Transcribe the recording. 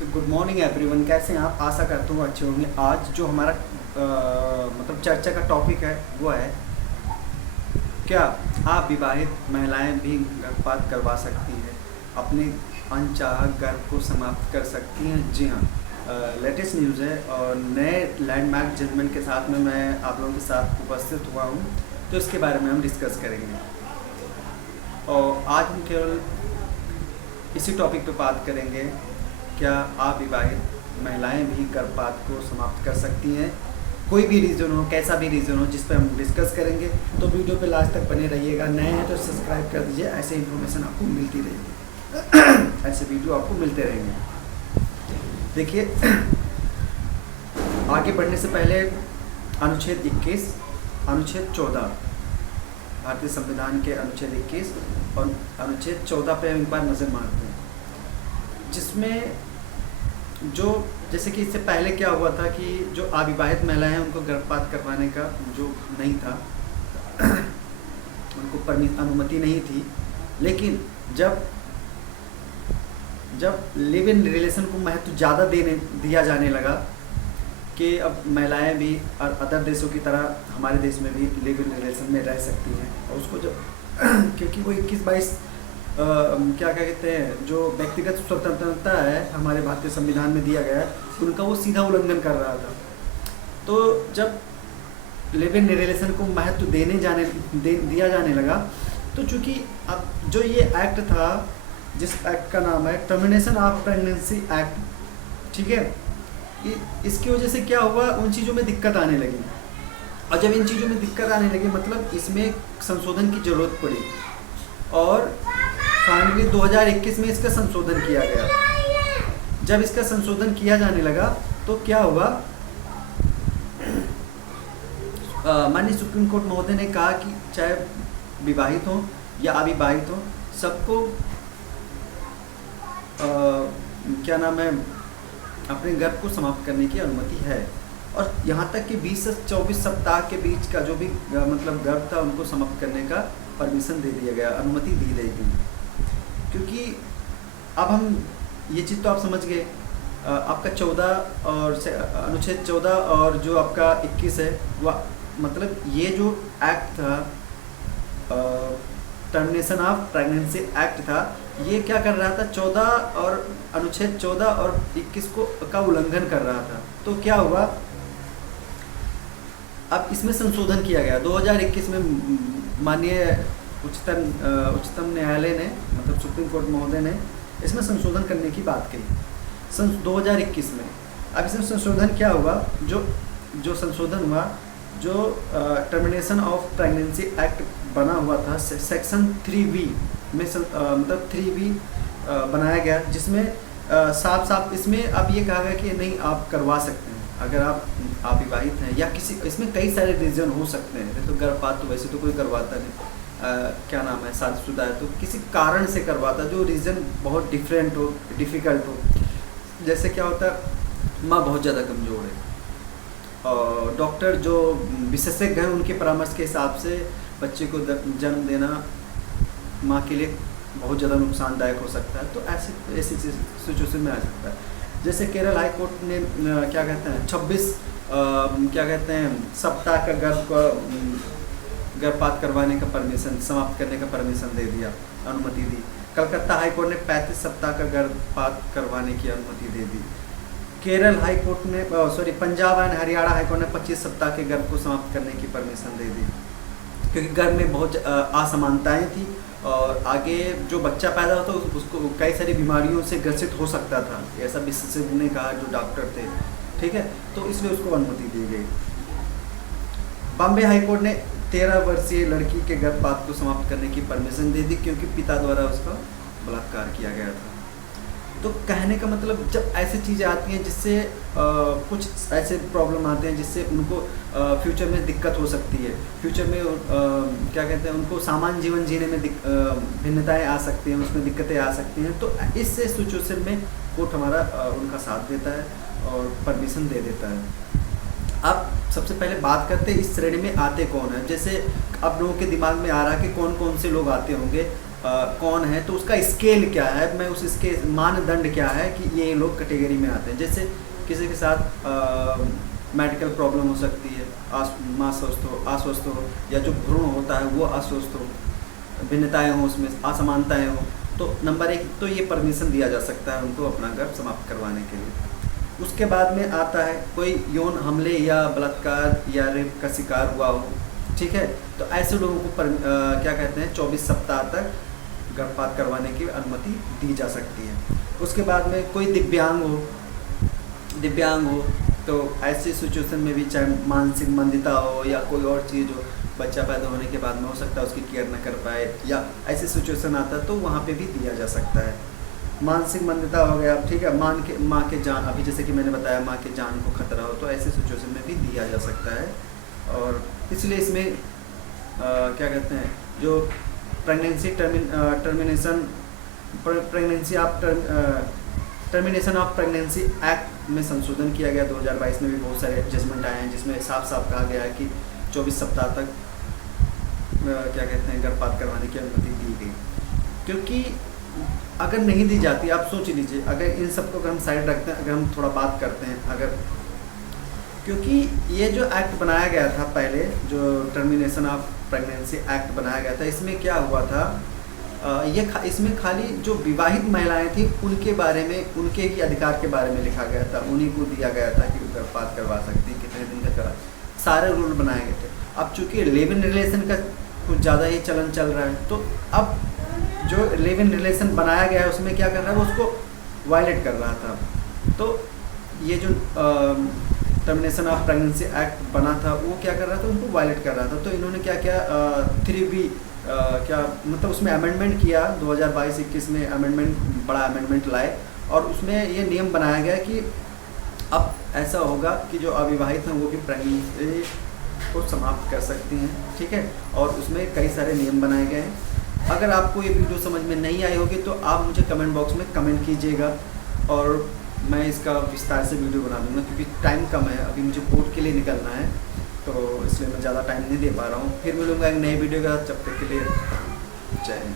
तो good morning everyone, कैसे हैं आप? आशा करता हूँ अच्छे होंगे। आज जो हमारा मतलब चर्चा का टॉपिक है वो है, क्या आप विवाहित महिलाएं भी गर्भपात करवा सकती हैं, अपने अनचाहा गर्भ को समाप्त कर सकती हैं? जी हाँ, लेटेस्ट न्यूज़ है और नए लैंडमार्क जजमेंट के साथ में मैं आप लोगों के साथ उपस्थित हुआ हूँ, तो इसके बारे में हम डिस्कस करेंगे। और आज हम केवल इसी टॉपिक पे बात करेंगे, क्या आप विवाहित महिलाएं भी गर्भपात को समाप्त कर सकती हैं? कोई भी रीज़न हो, कैसा भी रीज़न हो, जिस पर हम डिस्कस करेंगे, तो वीडियो पे लास्ट तक बने रहिएगा। नए हैं तो सब्सक्राइब कर दीजिए, ऐसे इन्फॉर्मेशन आपको मिलती रहेगी ऐसे वीडियो आपको मिलते रहेंगे। देखिए, आगे बढ़ने से पहले अनुच्छेद 21, अनुच्छेद 14, भारतीय संविधान के अनुच्छेद 21 और अनुच्छेद 14 पे हम एक बार नज़र मारते हैं, जिसमें जो जैसे कि इससे पहले क्या हुआ था कि जो अविवाहित महिलाएं हैं उनको गर्भपात करवाने का जो नहीं था उनको अनुमति नहीं थी। लेकिन जब लिव इन रिलेशन को महत्व ज़्यादा दिया जाने लगा कि अब महिलाएं भी और अदर देशों की तरह हमारे देश में भी लिव इन रिलेशन में रह सकती हैं, और उसको जब क्योंकि वो 21-22 क्या कहते हैं, जो व्यक्तिगत स्वतंत्रता है हमारे भारतीय संविधान में दिया गया है, उनका वो सीधा उल्लंघन कर रहा था। तो जब लिव इन रिलेशन को महत्व दिया जाने लगा, तो चूँकि अब जो ये एक्ट था, जिस एक्ट का नाम है टर्मिनेशन ऑफ प्रेगनेंसी एक्ट, ठीक है, इसकी वजह से क्या हुआ, उन चीज़ों में दिक्कत आने लगी। और जब इन चीज़ों में दिक्कत आने लगी, मतलब इसमें संशोधन की ज़रूरत पड़ी, और फाइनली 2021 में इसका संशोधन किया गया। जब इसका संशोधन किया जाने लगा तो क्या हुआ, माननीय सुप्रीम कोर्ट महोदय ने कहा कि चाहे विवाहित हो या अविवाहित हो, सबको क्या नाम है, अपने गर्भ को समाप्त करने की अनुमति है। और यहाँ तक कि 20 से 24 सप्ताह के बीच का जो भी मतलब गर्भ था, उनको समाप्त करने का परमिशन दे दिया गया, अनुमति दी गई। क्योंकि अब हम ये चीज़ तो आप समझ गए, आपका 14 और अनुच्छेद 14 और जो आपका 21 है, वह मतलब ये जो एक्ट था, टर्मिनेशन ऑफ प्रेगनेंसी एक्ट था, ये क्या कर रहा था, 14 और अनुच्छेद 14 और 21 का उल्लंघन कर रहा था। तो क्या हुआ, अब इसमें संशोधन किया गया 2021 में। माननीय उच्चतम न्यायालय ने, मतलब सुप्रीम कोर्ट महोदय ने इसमें संशोधन करने की बात कही 2021 में। अब इसमें संशोधन क्या हुआ, जो संशोधन हुआ, जो टर्मिनेशन ऑफ प्रेगनेंसी एक्ट बना हुआ था, सेक्शन 3B में मतलब 3B बनाया गया, जिसमें साफ इसमें अब ये कहा गया कि नहीं, आप करवा सकते हैं अगर आप विवाहित हैं, या किसी, इसमें कई सारे रीज़न हो सकते हैं। तो गर्भपात तो वैसे तो कोई करवाता नहीं, क्या नाम है, शादीशुदा है तो किसी कारण से करवाता, जो रीज़न बहुत डिफरेंट हो, डिफ़िकल्ट हो। जैसे क्या होता है, माँ बहुत ज़्यादा कमज़ोर है और डॉक्टर जो विशेषज्ञ हैं उनके परामर्श के हिसाब से बच्चे को जन्म देना माँ के लिए बहुत ज़्यादा नुकसानदायक हो सकता है, तो ऐसी सिचुएशन में आ सकता है। जैसे केरल हाई कोर्ट ने क्या कहते हैं 26 क्या कहते हैं सप्ताह का गर्भपात करवाने का परमिशन, समाप्त करने का परमिशन दे दिया, अनुमति दी। कलकत्ता हाई कोर्ट ने 35 सप्ताह का गर्भपात करवाने की अनुमति दे दी। केरल हाई कोर्ट ने Punjab and Haryana high court ने 25 सप्ताह के गर्भ को समाप्त करने की परमिशन दे दी, क्योंकि गर्भ में बहुत असमानताएं थी और आगे जो बच्चा पैदा होता उसको कई सारी बीमारियों से ग्रसित हो सकता था, ऐसा विशेषज्ञ ने कहा, जो डॉक्टर थे, ठीक है, तो इसलिए उसको अनुमति दी गई। बॉम्बे हाई कोर्ट ने 13 वर्षीय लड़की के गर्भपात को समाप्त करने की परमिशन दे दी, क्योंकि पिता द्वारा उसका बलात्कार किया गया था। तो कहने का मतलब, जब ऐसी चीज़ें आती हैं जिससे कुछ ऐसे प्रॉब्लम आते हैं जिससे उनको फ्यूचर में दिक्कत हो सकती है, फ्यूचर में क्या कहते हैं, उनको सामान्य जीवन जीने में भिन्नताएं आ सकती हैं, उसमें दिक्कतें आ सकती हैं। तो इससे सिचुएशन में कोर्ट हमारा उनका साथ देता है और परमिशन दे देता है। अब सबसे पहले बात करते हैं इस श्रेणी में आते कौन है। जैसे आप लोगों के दिमाग में आ रहा है कि कौन कौन से लोग आते होंगे, कौन है, तो उसका स्केल क्या है, मैं उस इसके मानदंड क्या है कि ये लोग कैटेगरी में आते हैं। जैसे किसी के साथ मेडिकल प्रॉब्लम हो सकती है, अस्वस्थ हो, या जो भ्रूण होता है वो अस्वस्थ हो, भिन्नताएं हो, उसमें असमानताएं हो, तो नंबर 1 तो ये परमिशन दिया जा सकता है उनको अपना गर्भ समाप्त करवाने के लिए। उसके बाद में आता है कोई यौन हमले या बलात्कार या रेप का शिकार हुआ हो, ठीक है, तो ऐसे लोगों को क्या कहते हैं 24 सप्ताह तक गर्भपात करवाने की अनुमति दी जा सकती है। उसके बाद में कोई दिव्यांग हो तो ऐसी सिचुएशन में भी, चाहे मानसिक मंदिता हो या कोई और चीज़ हो, बच्चा पैदा होने के बाद में हो सकता है उसकी केयर न कर पाए, या ऐसी सिचुएशन आता है तो वहाँ पे भी दिया जा सकता है। मानसिक मंदिता हो गया, ठीक है, माँ के जान, अभी जैसे कि मैंने बताया माँ के जान को खतरा हो, तो ऐसे सिचुएशन में भी दिया जा सकता है। और इसलिए इसमें क्या कहते हैं, जो pregnancy termination of pregnancy act में संशोधन किया गया 2022 में भी बहुत सारे जजमेंट आए हैं, जिसमें साफ साफ कहा गया है कि 24 सप्ताह तक क्या कहते हैं गर्भपात करवाने की अनुमति दी गई। क्योंकि अगर नहीं दी जाती, आप सोच लीजिए, अगर इन सबको अगर हम साइड रखते हैं, अगर हम थोड़ा बात करते हैं, अगर क्योंकि ये जो एक्ट बनाया गया था पहले, जो टर्मिनेशन ऑफ प्रेगनेंसी एक्ट बनाया गया था, इसमें क्या हुआ था, इसमें खाली जो विवाहित महिलाएं थी उनके बारे में, उनके ही अधिकार के बारे में लिखा गया था, उन्हीं को दिया गया था कि गर्भपात करवा सकती, कितने दिन का करा, सारे रूल बनाए गए थे। अब चूँकि लिव इन रिलेशन का कुछ ज़्यादा ही चलन चल रहा है, तो अब जो लिव इन रिलेशन बनाया गया है उसमें क्या कर रहा है, वो उसको वायलेट कर रहा था। तो ये जो टर्मिनेशन ऑफ प्रेगनेंसी एक्ट बना था वो क्या कर रहा था, उनको वायलेट कर रहा था। तो इन्होंने क्या किया, 3B क्या मतलब उसमें अमेंडमेंट किया 2022-21 में, बड़ा अमेंडमेंट लाए, और उसमें ये नियम बनाया गया कि अब ऐसा होगा कि जो अविवाहित हैं वो भी प्रेगनेंसी को समाप्त कर सकती हैं, ठीक है, और उसमें कई सारे नियम बनाए गए हैं। अगर आपको ये वीडियो समझ में नहीं आई होगी तो आप मुझे कमेंट बॉक्स में कमेंट कीजिएगा, और मैं इसका विस्तार से वीडियो बना दूंगा, क्योंकि टाइम कम है, अभी मुझे कोर्ट के लिए निकलना है, तो इसलिए मैं ज़्यादा टाइम नहीं दे पा रहा हूँ। फिर मिलूँगा एक नई वीडियो का, जब तक के लिए जय हिंद।